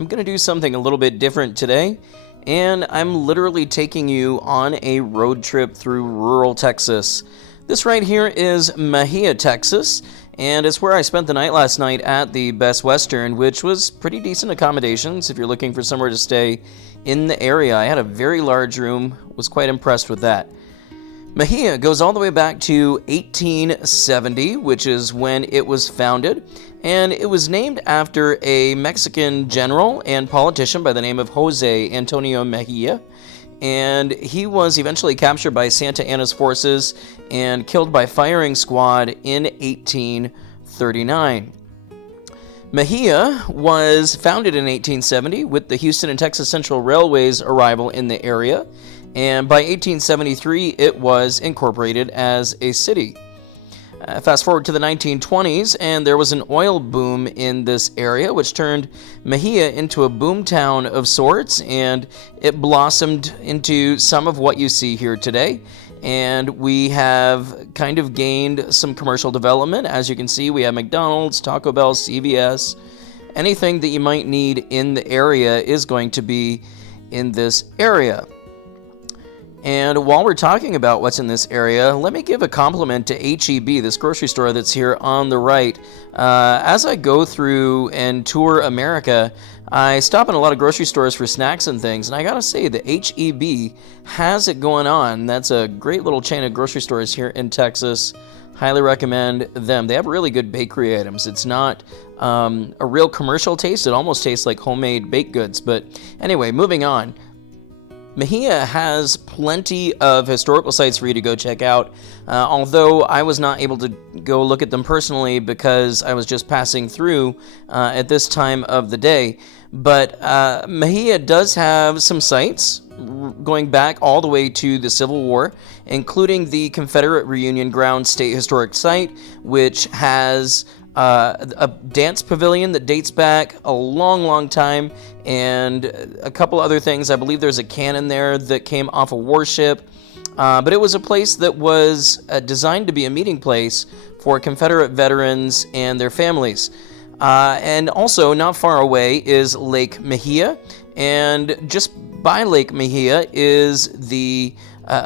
I'm going to do something a little bit different today, and I'm literally taking you on a road trip through rural Texas. This right here is Mexia, Texas, and it's where I spent the night last night at the Best Western, which was pretty decent accommodations if you're looking for somewhere to stay in the area. I had a very large room, was quite impressed with that. Mexia goes all the way back to 1870, which is when it was founded, and it was named after a Mexican general and politician by the name of Jose Antonio Mexia, and he was eventually captured by Santa Anna's forces and killed by firing squad in 1839. Mexia was founded in 1870 with the Houston and Texas Central Railway's arrival in the area, and by 1873 it was incorporated as a city. Fast forward to the 1920s, and there was an oil boom in this area, which turned Mexia into a boom town of sorts, and it blossomed into some of what you see here today. And we have kind of gained some commercial development. As you can see, we have McDonald's, Taco Bell, CVS. Anything that you might need in the area is going to be in this area. And while we're talking about what's in this area, let me give a compliment to H-E-B, this grocery store that's here on the right. As I go through and tour America, I stop in a lot of grocery stores for snacks and things, and I gotta say that H-E-B has it going on. That's a great little chain of grocery stores here in Texas. Highly recommend them. They have really good bakery items. It's not a real commercial taste. It almost tastes like homemade baked goods. But anyway, moving on. Mexia has plenty of historical sites for you to go check out, although I was not able to go look at them personally because I was just passing through at this time of the day. But Mexia does have some sites going back all the way to the Civil War, including the Confederate Reunion Ground State Historic Site, which has a dance pavilion that dates back a long time, and a couple other things. I believe there's a cannon there that came off a warship, but it was a place that was designed to be a meeting place for Confederate veterans and their families. And also, not far away is Lake Mexia, and just by Lake Mexia is the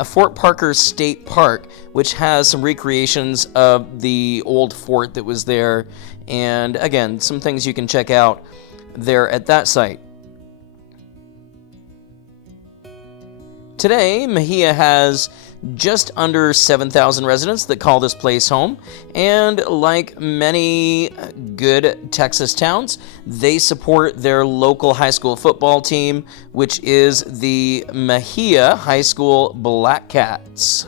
Fort Parker State Park, which has some recreations of the old fort that was there, and again, some things you can check out there at that site. Today, Mexia has just under 7,000 residents that call this place home, and like many good Texas towns, they support their local high school football team, which is the Mexia High School Black Cats.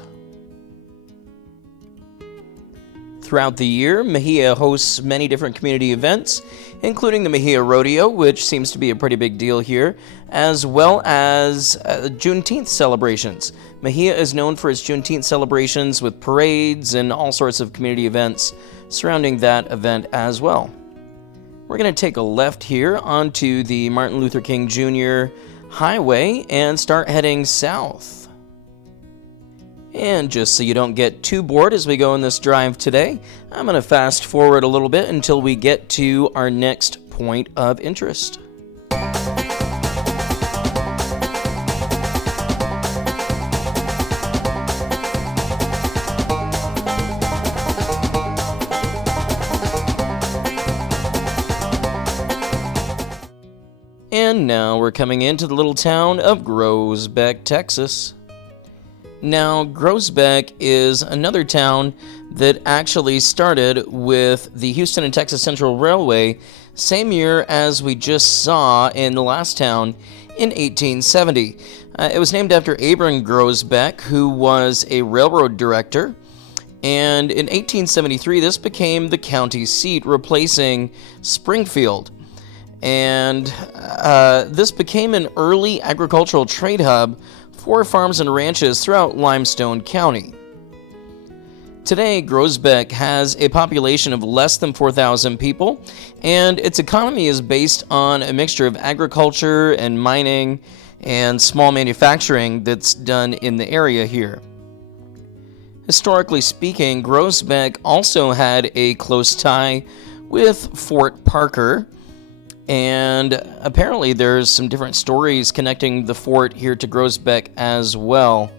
Throughout the year, Mexia hosts many different community events, including the Mexia Rodeo, which seems to be a pretty big deal here, as well as Juneteenth celebrations. Mexia is known for its Juneteenth celebrations with parades and all sorts of community events surrounding that event as well. We're going to take a left here onto the Martin Luther King Jr. Highway and start heading south. And just so you don't get too bored as we go in this drive today, I'm going to fast forward a little bit until we get to our next point of interest. And now we're coming into the little town of Groesbeck, Texas. Now, Groesbeck is another town that actually started with the Houston and Texas Central Railway, same year as we just saw in the last town in 1870. It was named after Abram Groesbeck, who was a railroad director, and in 1873 this became the county seat, replacing Springfield. And this became an early agricultural trade hub for farms and ranches throughout Limestone County. Today, Groesbeck has a population of less than 4,000 people, and its economy is based on a mixture of agriculture and mining and small manufacturing that's done in the area here. Historically speaking, Groesbeck also had a close tie with Fort Parker, And apparently there's some different stories connecting the fort here to Groesbeck as well.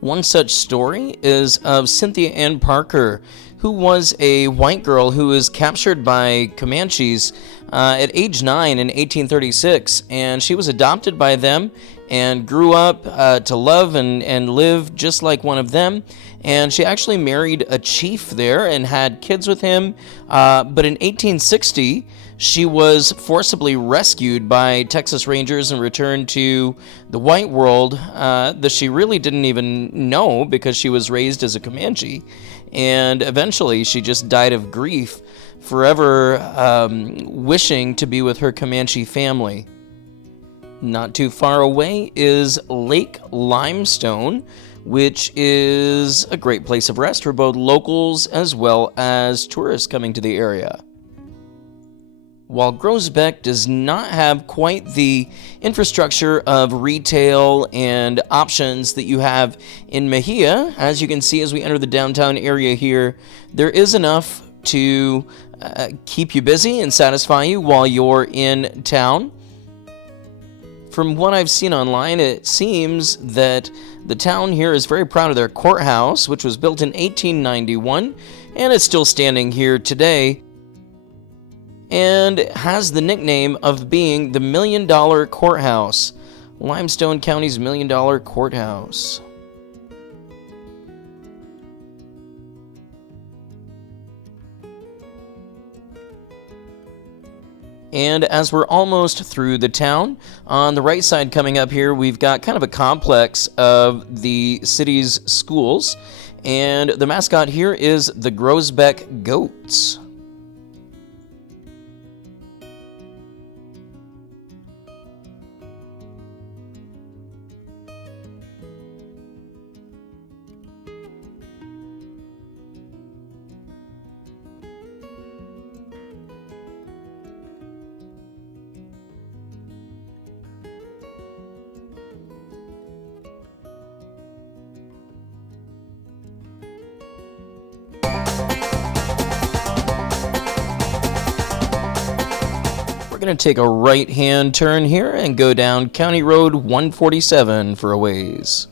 One such story is of Cynthia Ann Parker, who was a white girl who was captured by Comanches at age 9 in 1836, and she was adopted by them and grew up to love and live just like one of them. And she actually married a chief there and had kids with him. But in 1860, she was forcibly rescued by Texas Rangers and returned to the white world that she really didn't even know, because she was raised as a Comanche. And eventually she just died of grief, forever wishing to be with her Comanche family. Not too far away is Lake Limestone, which is a great place of rest for both locals as well as tourists coming to the area. While Groesbeck does not have quite the infrastructure of retail and options that you have in Mexia, as you can see as we enter the downtown area here, there is enough to keep you busy and satisfy you while you're in town. From what I've seen online, it seems that the town here is very proud of their courthouse, which was built in 1891, and it's still standing here today, and has the nickname of being the $1 Million Courthouse, Limestone County's $1 Million Courthouse. And as we're almost through the town, on the right side coming up here, we've got kind of a complex of the city's schools. And the mascot here is the Groesbeck Goats. We're going to take a right-hand turn here and go down County Road 147 for a ways.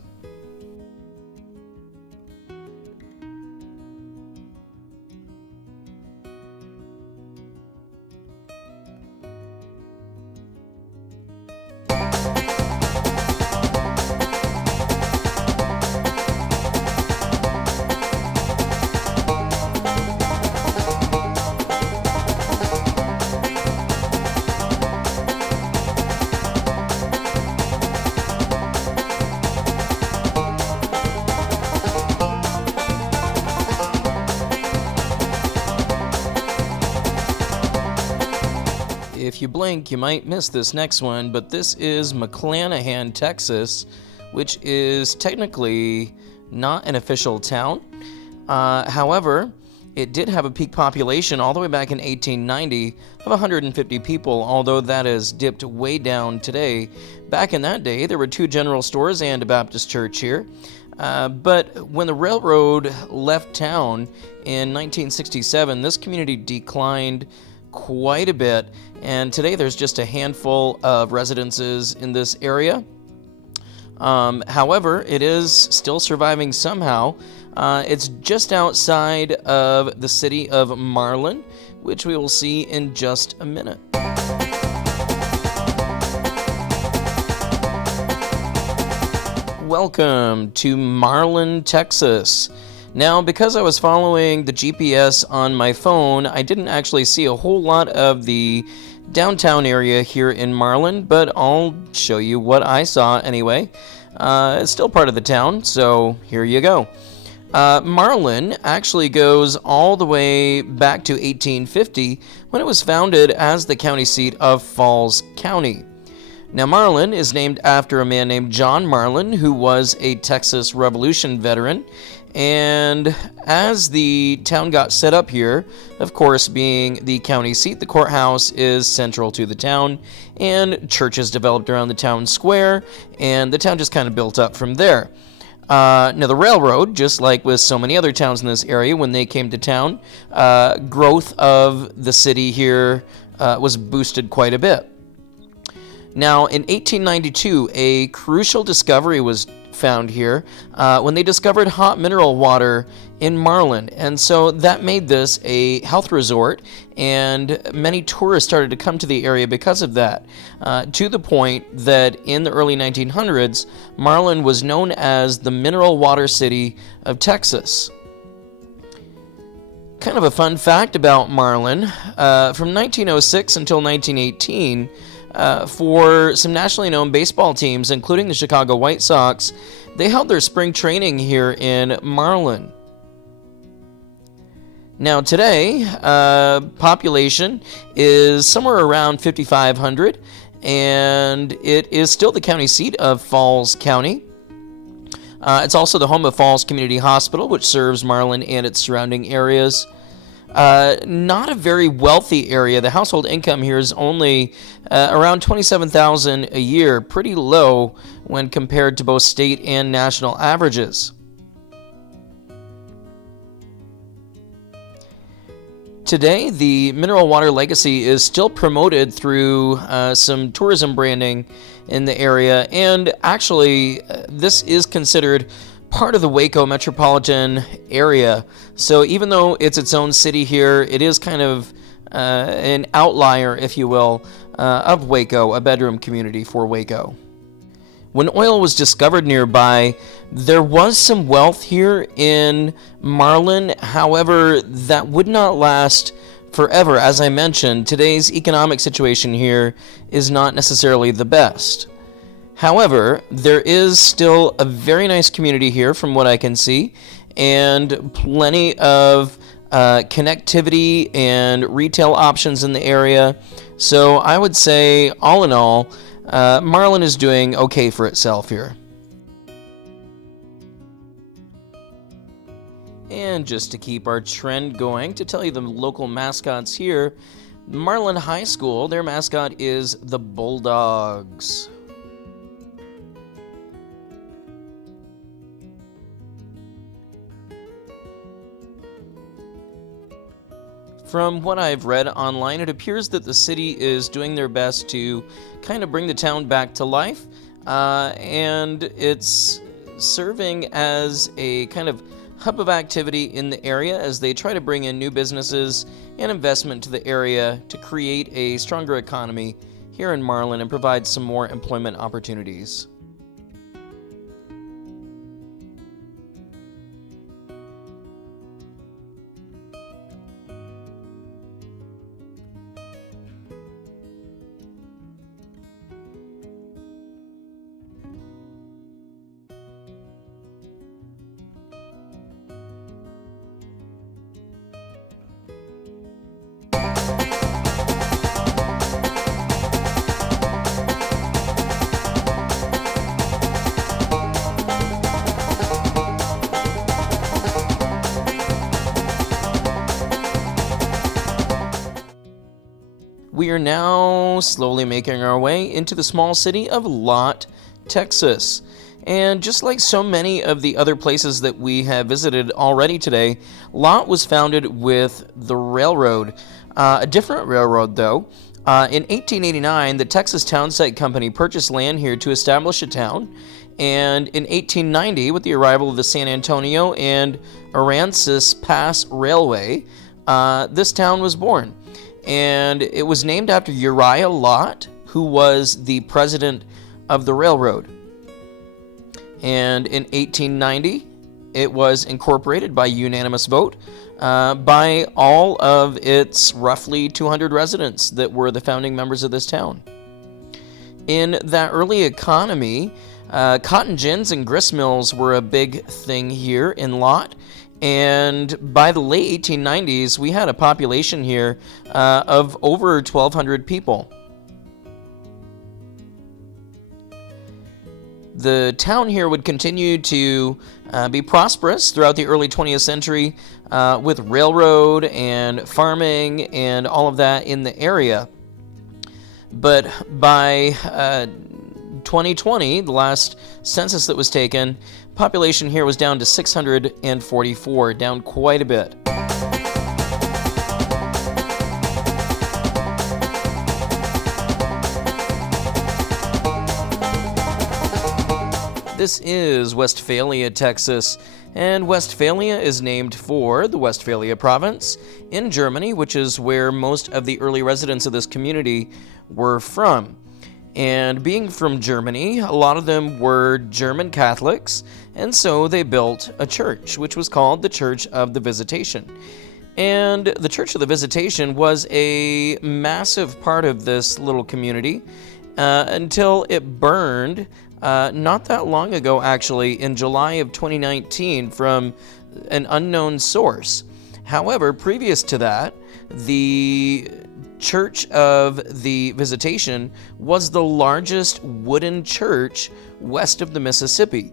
If you blink, you might miss this next one, but this is McClanahan, Texas, which is technically not an official town. However, it did have a peak population all the way back in 1890 of 150 people, although that has dipped way down today. Back in that day, there were 2 general stores and a Baptist church here. But when the railroad left town in 1967, this community declined quite a bit, and today there's just a handful of residences in this area. However, it is still surviving somehow. It's just outside of the city of Marlin, which we will see in just a minute. Welcome to Marlin, Texas. Now, because I was following the GPS on my phone, I didn't actually see a whole lot of the downtown area here in Marlin, but I'll show you what I saw anyway. It's still part of the town, so here you go. Marlin actually goes all the way back to 1850, when it was founded as the county seat of Falls County. Now, Marlin is named after a man named John Marlin, who was a Texas Revolution veteran. And as the town got set up here, of course, being the county seat, the courthouse is central to the town, and churches developed around the town square, and the town just kind of built up from there. Now, the railroad, just like with so many other towns in this area, when they came to town, growth of the city here was boosted quite a bit. Now, in 1892, a crucial discovery was found here when they discovered hot mineral water in Marlin. And so that made this a health resort, and many tourists started to come to the area because of that, to the point that in the early 1900s, Marlin was known as the mineral water city of Texas. Kind of a fun fact about Marlin, from 1906 until 1918, for some nationally known baseball teams, including the Chicago White Sox, they held their spring training here in Marlin. Now today, population is somewhere around 5,500, and it is still the county seat of Falls County. It's also the home of Falls Community Hospital, which serves Marlin and its surrounding areas. Not a very wealthy area. The household income here is only around $27,000 a year, pretty low when compared to both state and national averages. Today, the mineral water legacy is still promoted through some tourism branding in the area, and actually, this is considered part of the Waco metropolitan area. So even though it's its own city here, it is kind of an outlier, if you will, of Waco, a bedroom community for Waco. When oil was discovered nearby, there was some wealth here in Marlin. However, that would not last forever. As I mentioned, today's economic situation here is not necessarily the best. However, there is still a very nice community here from what I can see, and plenty of connectivity and retail options in the area. So I would say, all in all, Marlin is doing okay for itself here. And just to keep our trend going, to tell you the local mascots here, Marlin High School, their mascot is the Bulldogs. From what I've read online, it appears that the city is doing their best to kind of bring the town back to life, and it's serving as a kind of hub of activity in the area as they try to bring in new businesses and investment to the area to create a stronger economy here in Marlin and provide some more employment opportunities. We are now slowly making our way into the small city of Lott, Texas. And just like so many of the other places that we have visited already today, Lott was founded with the railroad. A different railroad, though. In 1889, the Texas Townsite Company purchased land here to establish a town. And in 1890, with the arrival of the San Antonio and Aransas Pass Railway, this town was born. And it was named after Uriah Lott, who was the president of the railroad. And in 1890, it was incorporated by unanimous vote by all of its roughly 200 residents that were the founding members of this town. In that early economy, cotton gins and grist mills were a big thing here in Lott. And by the late 1890s, we had a population here of over 1,200 people. The town here would continue to be prosperous throughout the early 20th century with railroad and farming and all of that in the area. But by 2020, the last census that was taken, population here was down to 644, down quite a bit. This is Westphalia, Texas, and Westphalia is named for the Westphalia province in Germany, which is where most of the early residents of this community were from. And being from Germany, a lot of them were German Catholics, and so they built a church, which was called the Church of the Visitation. And the Church of the Visitation was a massive part of this little community until it burned not that long ago, actually, in July of 2019 from an unknown source. However, previous to that, the Church of the Visitation was the largest wooden church west of the Mississippi.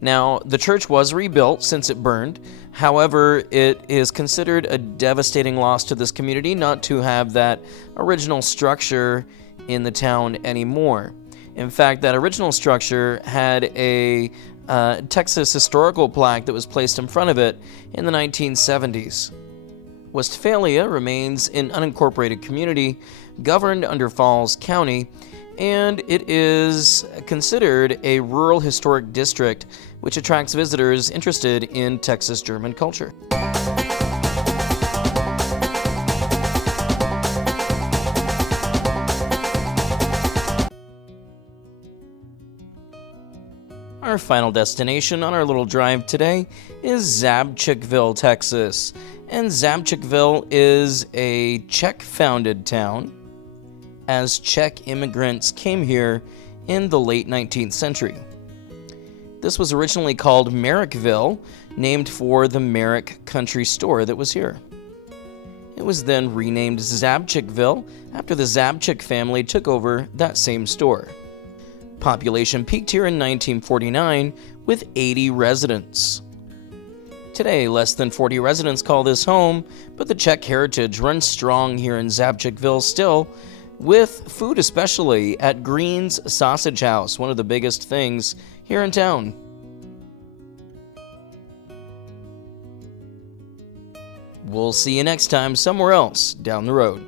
Now, the church was rebuilt since it burned. However, it is considered a devastating loss to this community not to have that original structure in the town anymore. In fact, that original structure had a Texas historical plaque that was placed in front of it in the 1970s. Westphalia remains an unincorporated community governed under Falls County, and it is considered a rural historic district which attracts visitors interested in Texas German culture. Our final destination on our little drive today is Zabcikville, Texas. And Zabcikville is a Czech-founded town, as Czech immigrants came here in the late 19th century. This was originally called Merrickville, named for the Merrick country store that was here. It was then renamed Zabcikville after the Zabcik family took over that same store. Population peaked here in 1949 with 80 residents. Today, less than 40 residents call this home, but the Czech heritage runs strong here in Zabcikville still, with food especially at Green's Sausage House, one of the biggest things here in town. We'll see you next time somewhere else down the road.